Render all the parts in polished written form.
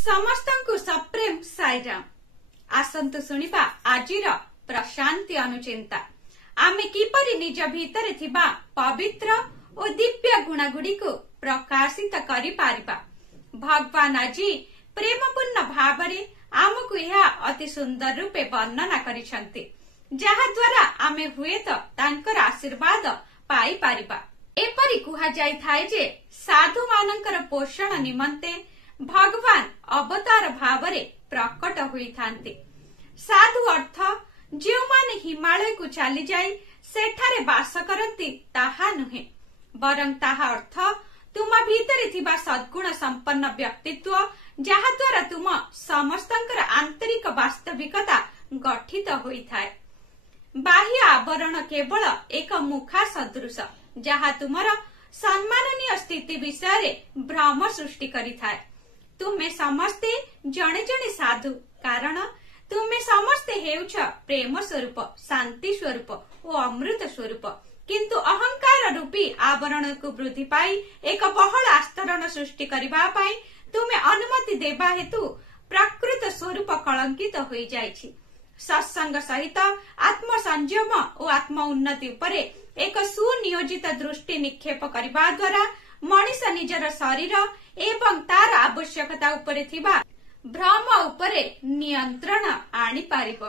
समस्तंकु सप्रेम साईराम। आसंतु सुनिबा आजिर प्रशांति अनुचिंता। आमे किपरि निज भितरे थिबा पवित्र और दिव्य गुणागुड़िको प्रकाशित करि पारिबा। भगवान आजी प्रेमपूर्ण भावरे आमको यह अति सुंदर रूपे वर्णना करिसंती, जहा द्वारा आमे हुएत तांकर आशीर्वाद पाई पारिबा। एपरि कुहा जाई थाए जे साधु मानकर पोषण निमंते भगवान अवतार भावरे प्रकट हुई थांती। साधु अर्थ जो माने हिमालय को चली जाई सेठारे बास करती ताहा नुहे, बरं ताहा अर्थ तुम भीतरे थिबा सद्गुण संपन्न व्यक्तित्व, जहा द्वारा तुम समस्तंकर आंतरिक वास्तविकता गठित होई थाए। बाह्य आवरण केवल एक मुखा सदृश, जहा तुमर सम्माननीय स्थिति विषय भ्रम सृष्टि करि थाए। तुमे समस्ते जणे जणे साधु, कारण तुमे समस्ते हेउछ प्रेम स्वरूप, शांति स्वरूप और अमृत स्वरूप, किंतु अहंकार रूपी आवरण को वृद्धि पाई एक बहल आस्तरण सृष्टि करिबा पाई तुमे अनुमति देबा हेतु प्रकृत स्वरूप कलंकित होई जाइछि। सत्संग सहित आत्म संयम और आत्म उन्नति उपरे एक सुनियोजित दृष्टि निक्षेप करिबा द्वारा मनीष निजर शरीर एवं तार आवश्यकता उपरे थिबा भ्रम उपरे नियंत्रण आनी पारिबो।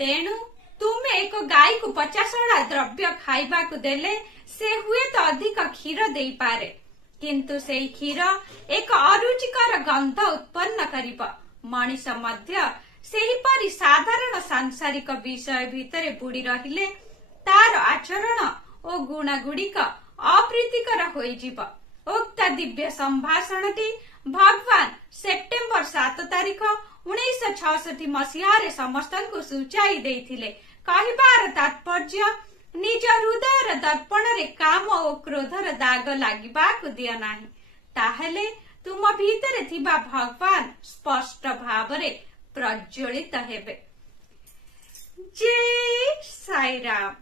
तेणु तुमे एक गाय को 50 द्रव्य खाइबा को देले से हुए तो अधिक क्षीर देई पारे, किंतु सेई क्षीर एक अरुचिकर गंध उत्पन्न करिबो। मनीष मध्य सेहीपरि साधारण सांसारिक विषय भितरे बुड़ी रहिले तार आचरण और गुणागुड़िक अप्रीतिकर होई जीव। उक्त दिव्य संभाषणटी भगवान सेप्टेम्बर 7 तारिख 1966 मसीहारे समस्तंकु सूचाई देइथिले। कहिबार तात्पर्य निज हृदयर दर्पण रे काम और क्रोधर दाग लागिबाकु दिया नाही, ताहेले तुम भीतरे थिबा भगवान स्पष्ट भावरे प्रज्वलित हेबे। जय साईराम।